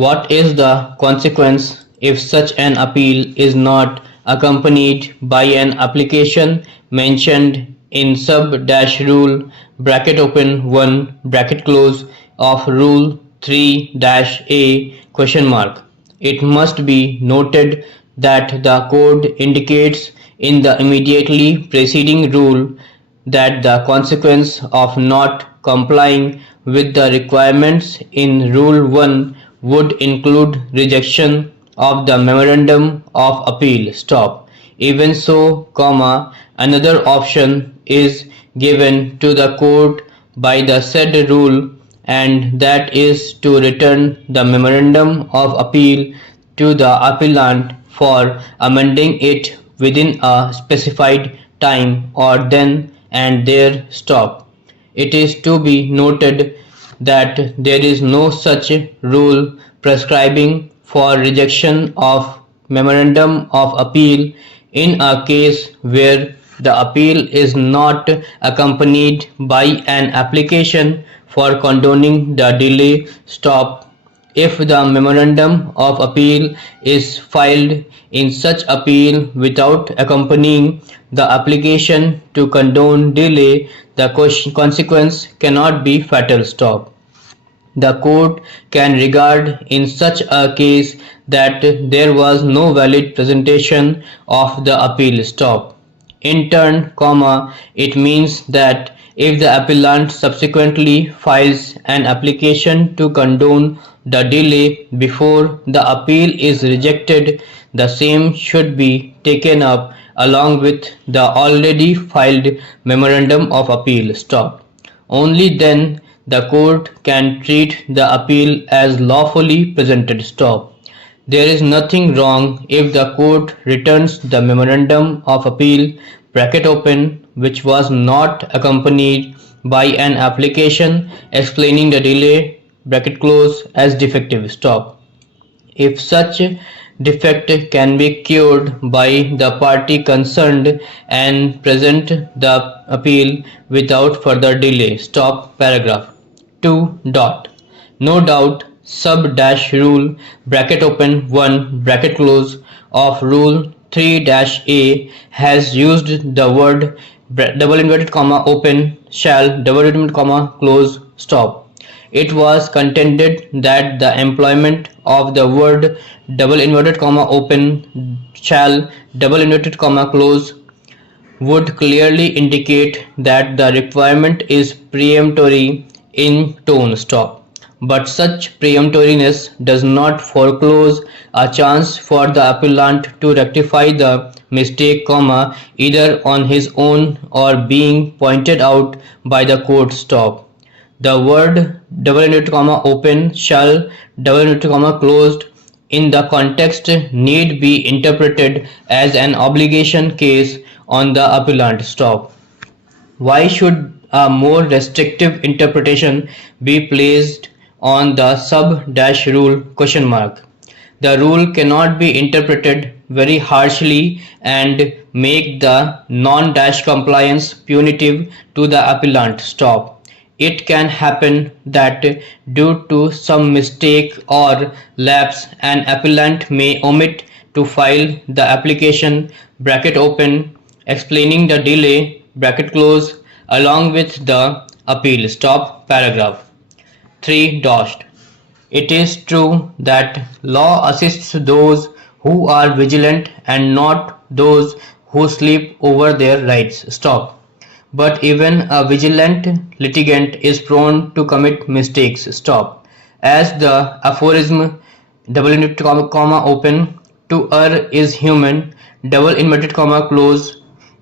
What is the consequence if such an appeal is not accompanied by an application mentioned in sub-rule (1) of Rule 3-A? It must be noted that the code indicates in the immediately preceding rule that the consequence of not complying with the requirements in Rule 1 would include rejection of the memorandum of appeal. Even so, another option is given to the court by the said rule, and that is to return the memorandum of appeal to the appellant for amending it within a specified time or then and there. It is to be noted that there is no such rule prescribing for rejection of memorandum of appeal in a case where the appeal is not accompanied by an application for condoning the delay. If the memorandum of appeal is filed in such appeal without accompanying the application to condone delay, the consequence cannot be fatal. The court can regard in such a case that there was no valid presentation of the appeal. In turn, it means that if the appellant subsequently files an application to condone the delay before the appeal is rejected, the same should be taken up along with the already filed memorandum of appeal. Only then the court can treat the appeal as lawfully presented. There is nothing wrong if the court returns the memorandum of appeal (which was not accompanied by an application explaining the delay as defective. If such defect can be cured by the party concerned and present the appeal without further delay. Paragraph 2. No doubt sub-rule (1) of Rule 3-A has used the word (shall). It was contended that the employment of the word (shall) would clearly indicate that the requirement is peremptory in tone. But such peremptoriness does not foreclose a chance for the appellant to rectify the mistake, either on his own or being pointed out by the court. The word (shall) in the context need be interpreted as an obligation case on the appellant. Why should a more restrictive interpretation be placed on the sub-rule? The rule cannot be interpreted very harshly and make the non-compliance punitive to the appellant. It can happen that due to some mistake or lapse an appellant may omit to file the application explaining the delay along with the appeal. Paragraph 3. It is true that law assists those who are vigilant and not those who sleep over their rights. But even a vigilant litigant is prone to commit mistakes. As the aphorism to err is human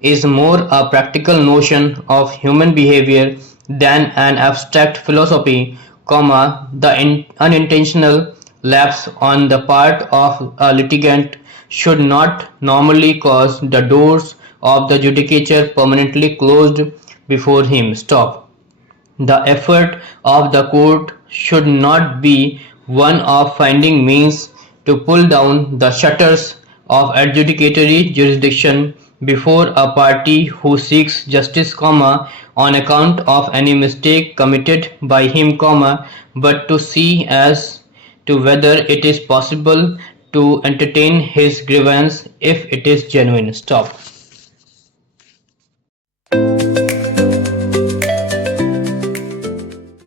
is more a practical notion of human behavior than an abstract philosophy, the unintentional lapse on the part of a litigant should not normally cause the doors of the judicature permanently closed before him. The effort of the court should not be one of finding means to pull down the shutters of adjudicatory jurisdiction before a party who seeks justice, on account of any mistake committed by him, but to to whether it is possible to entertain his grievance if it is genuine. Stop.